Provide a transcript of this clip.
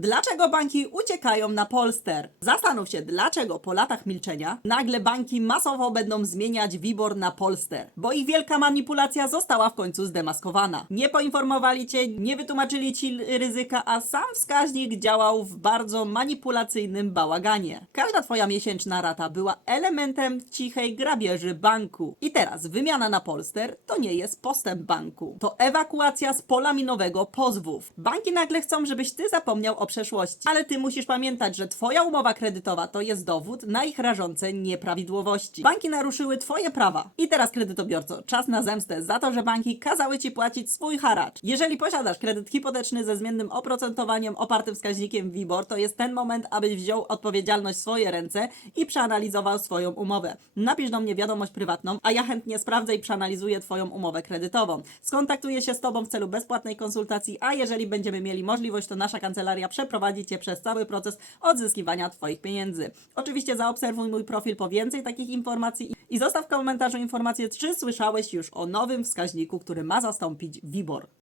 Dlaczego banki uciekają na Polster? Zastanów się, dlaczego po latach milczenia nagle banki masowo będą zmieniać WIBOR na Polster, bo ich wielka manipulacja została w końcu zdemaskowana. Nie poinformowali cię, nie wytłumaczyli ci ryzyka, a sam wskaźnik działał w bardzo manipulacyjnym bałaganie. Każda twoja miesięczna rata była elementem cichej grabieży banku. I teraz wymiana na Polster to nie jest postęp banku. To ewakuacja z pola minowego pozwów. Banki nagle chcą, żebyś ty zapomniał o przeszłości. Ale ty musisz pamiętać, że twoja umowa kredytowa to jest dowód na ich rażące nieprawidłowości. Banki naruszyły twoje prawa. I teraz kredytobiorco, czas na zemstę za to, że banki kazały ci płacić swój haracz. Jeżeli posiadasz kredyt hipoteczny ze zmiennym oprocentowaniem opartym wskaźnikiem WIBOR, to jest ten moment, abyś wziął odpowiedzialność w swoje ręce i przeanalizował swoją umowę. Napisz do mnie wiadomość prywatną, a ja chętnie sprawdzę i przeanalizuję Twoją umowę kredytową. Skontaktuję się z Tobą w celu bezpłatnej konsultacji, a jeżeli będziemy mieli możliwość, to nasza kancelaria przeprowadzi Cię przez cały proces odzyskiwania Twoich pieniędzy. Oczywiście zaobserwuj mój profil po więcej takich informacji i zostaw w komentarzu informację, czy słyszałeś już o nowym wskaźniku, który ma zastąpić WIBOR.